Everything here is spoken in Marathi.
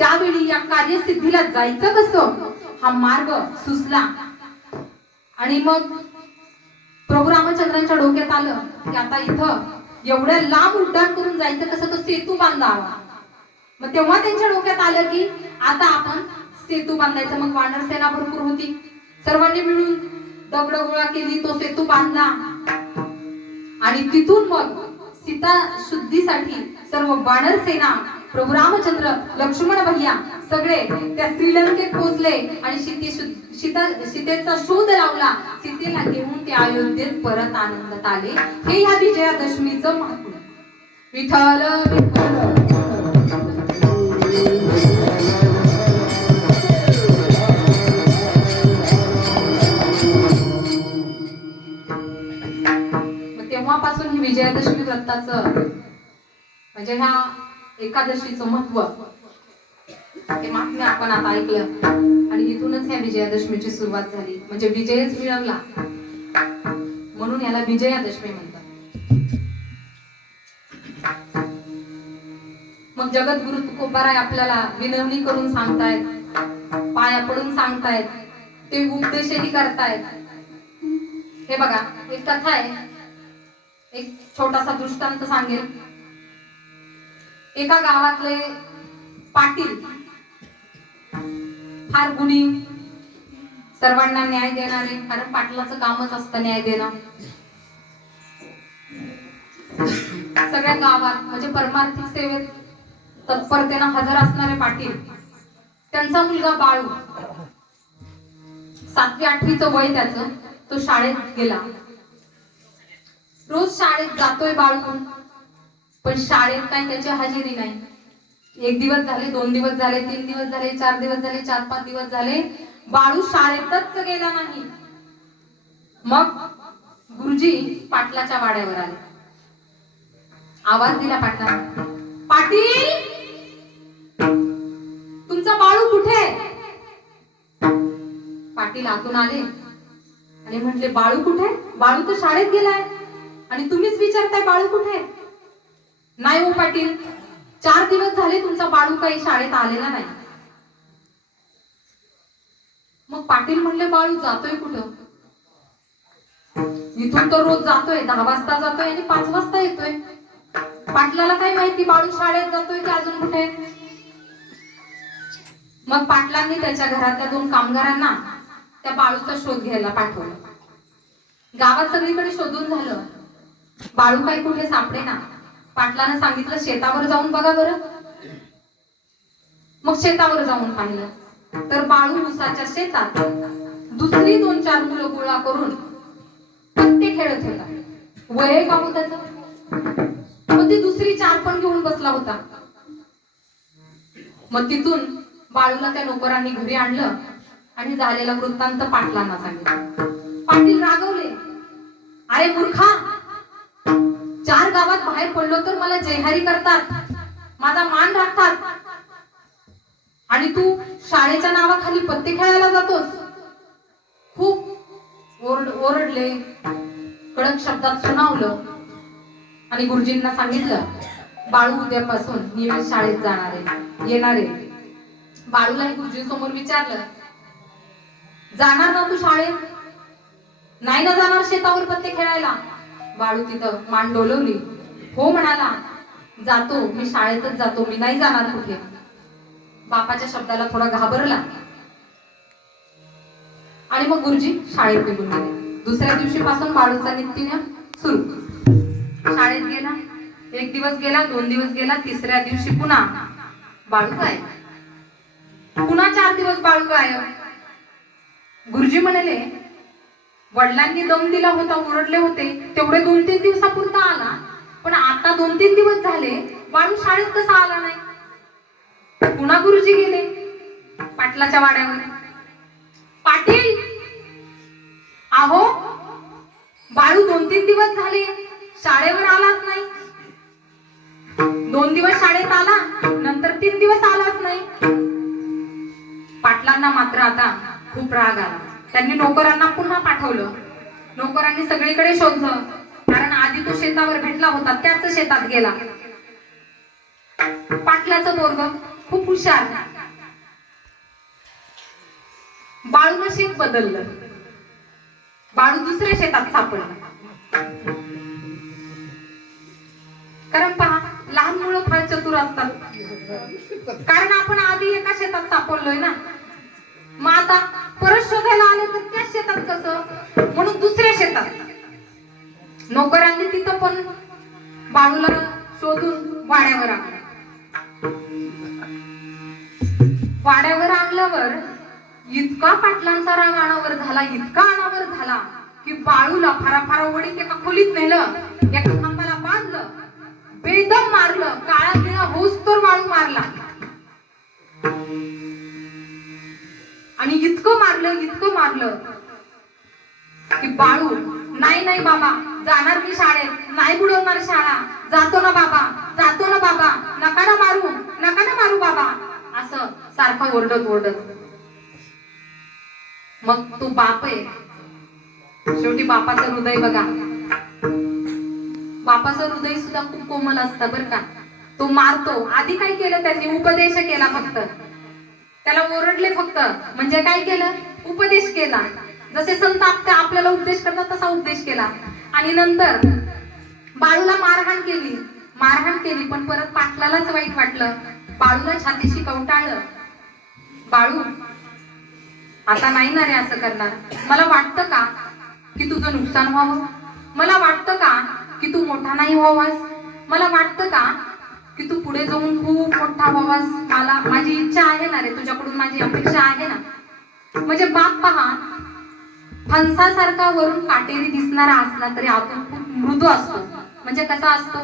त्यावेळी या कार्यसिद्धीला जायचं कसं हा मार्ग सुचला. आणि मग प्रभू रामचंद्रांच्या डोक्यात आलं की आता इथं एवढं लांब उड्डाण करून जायचं कसं, तो सेतू बांधावा. मग तेव्हा त्यांच्या डोक्यात आलं की आता आपण सेतू बांधायचा. मग वानर सेना भरपूर होती, सर्वांनी मिळून दगड गोळा केली, तो सेतू बांधला. आणि तिथून मग सीता शुद्धीसाठी सर्व वानर सेना, प्रभू रामचंद्र, लक्ष्मण भैया सगळे त्या श्रीलंकेत पोहोचले आणि सीतेचा शोध लावला. सीतेला घेऊन ते अयोध्येत परत आनंदात आले. हे या विजयादशमीचं महत्व. विठ्ठल विठ्ठल तेव्हापासून ही विजयादशमी व्रताचं म्हणजे ह्या एकादशीचं महत्व ते महात्म्य आपण आता ऐकलं. आणि इथूनच ह्या विजयादशमीची सुरुवात झाली. म्हणजे विजयच मिळवला म्हणून याला विजयादशमी म्हणतात. मग जगद्गुरु तुकोबाराय आपल्याला विनवणी करून सांगतायत, पाया पडून सांगतायत, ते उपदेशही करतायत. हे बघा, एक कथा आहे, एक छोटासा दृष्टांत सांगेल. एका गावातले पाटील फार गुणी, सर्वांना न्याय देणारे, कारण पाटलाचं कामच असतं न्याय देणं. सगळ्या गावात म्हणजे परमार्थिक सेवेत तत्परतेनं हजर असणारे पाटील. त्यांचा मुलगा बाळू, 7वी 8वीचं वय त्याचं, तो शाळेत गेला. रोज शाळेत जातोय बाळू, पण शाळेत काही त्याची हजेरी नाही. 1 दिवस झाले, 2 दिवस झाले, 3 दिवस झाले, 4 दिवस झाले, 4-5 दिवस झाले, बाळू शाळेतच गेला नाही. मग गुरुजी पाटलाच्या वाड्यावर आले. आवाज दिला पाटलाने, पाटील तुमचा बाळू कुठे? पाटील आतून आले आणि म्हटले, बाळू कुठे? बाळू तर शाळेत गेलाय आणि तुम्हीच विचारताय बाळू कुठे? नाही हो पाटील, 4 दिवस झाले तुमचा बाळू काही शाळेत आलेला नाही. मग पाटील म्हणले, बाळू जातोय कुठं? इथून तर रोज जातोय, 10 वाजता जातोय आणि 5 वाजता येतोय. पाटलाला काय माहिती बाळू शाळेत जातोय की अजून कुठे? मग पाटलांनी त्याच्या घरातल्या 2 कामगारांना त्या बाळूचा शोध घ्यायला पाठवलं. गावात सगळीकडे शोधून झालं, बाळू काय कुठे सापडेना. पाटलानं सांगितलं, शेतावर जाऊन बघा बरं. मग शेतावर जाऊन पाहिलं तर बाळू उसाच्या शेतात दुसरी 2-4 मुलं गोळा करून पत्ते खेळत होता. वय का हो त्याचं? मग ती दुसरी 4 पण घेऊन बसला होता. मग तिथून बाळूला त्या नोकरांनी घरी आणलं आणि झालेला वृत्तांत पाटलांना सांगितलं. पाटील रागवले, अरे मूर्खा, 4 गावात बाहेर पडलो तर मला जयहारी करतात, माझा मान राखतात, आणि तू शाळेच्या नावाखाली पत्ते खेळायला जातोस. खूप ओरडले, कडक शब्दात सुनावलं आणि गुरुजींना सांगितलं, बाळू उद्यापासून नियमित शाळेत जाणार आहे, येणार आहे. बाळूलाही गुरुजी समोर विचारलं, जाणार ना तू शाळेत? नाही ना जाणार शेतावर पत्ते खेळायला? बाळू तिथं मान डोलवली, हो म्हणाला, जातो, मी शाळेतच जातो, मी नाही जाणार कुठे. बापाच्या शब्दाला थोडा घाबरला आणि मग गुरुजी शाळेत निघून गेले. दुसऱ्या दिवशीपासून बाळूचा नित्यनेम सुरू. शाळेत गेला, 1 दिवस गेला, 2 दिवस गेला, 3ऱ्या दिवशी पुन्हा बाळू गायब. पुन्हा 4 दिवस बाळू गायब. गुरुजी म्हणाले, वडिलांनी दम दिला होता, ओरडले होते, तेवढे 2-3 दिवसापुरता आला, पण आता 2-3 दिवस झाले बाळू शाळेत कसा आला नाही? पुन्हा गुरुजी गेले पाटलाच्या वाड्यावर. पाटील, अहो बाळू 2-3 दिवस झाले शाळेवर आलाच नाही. 2 दिवस शाळेत आला, नंतर 3 दिवस आलाच नाही. पाटलांना मात्र आता खूप राग आला. त्यांनी नोकरांना पुन्हा पाठवलं. नोकरांनी सगळीकडे शोधलं, कारण आधी तो शेतावर भेटला होता, त्याच शेतात गेला. पाटलाचं पोरगं खूप हुशार, बाळू नशीब बदललं. बाळू दुसऱ्या शेतात सापडला. कारण पहा, लहान मुलं फार चतुर असतात. कारण आपण आधी एका शेतात सापडलोय ना, मग आता परत शोधायला आले तर त्या शेतात कसं, म्हणून दुसऱ्या शेतात नोकरांनी तिथं पण बाळूला शोधून वाड्यावर आणलं. वाड्यावर आणल्यावर इतका पाटलांचा राग अनावर झाला, इतका अनावर झाला की बाळूला फारा वडील एका खोलीत नेलं, एका खांबाला बांधलं, बेदम मारलं. काळा निळा होस तर बाळू मारला. आणि इतकं मारलं की बाळू, नाही बाबा, जाणार मी शाळेत, नाही बुडवणार शाळा, जातो ना बाबा, नका ना मारू बाबा, असं सारखं ओरडत. मग तो बाप आहे, शेवटी बापाचं हृदय बघा, बापाचं हृदय सुद्धा खूप कोमल असतं बरं का. तो मारतो. आधी काय केलं त्यांनी, उपदेश केला फक्त, त्याला ओरडले फक्त, म्हणजे काय केलं, उपदेश केला. जसे संत आपल्याला उपदेश करतात तसा उपदेश केला. आणि नंतर बाळूला मारहाण केली, पण परत पाटलालाच वाईट वाटलं. बाळूला छातीशी कवटाळलं. बाळू, आता नाही ना रे असं करणार. मला वाटतं का की तुझं नुकसान व्हावं, मला वाटतं का की तू मोठा नाही व्हावास, मला वाटतं का की तू पुढे जाऊन खूप मोठा व्हावास. माझी इच्छा आहे ना रे, तुझ्याकडून माझी अपेक्षा आहे ना. म्हणजे बाप पहा, फणसासारखा वरून काटेरी दिसणारा असला तरी आतून खूप मृदू असतो. म्हणजे कसा असतो,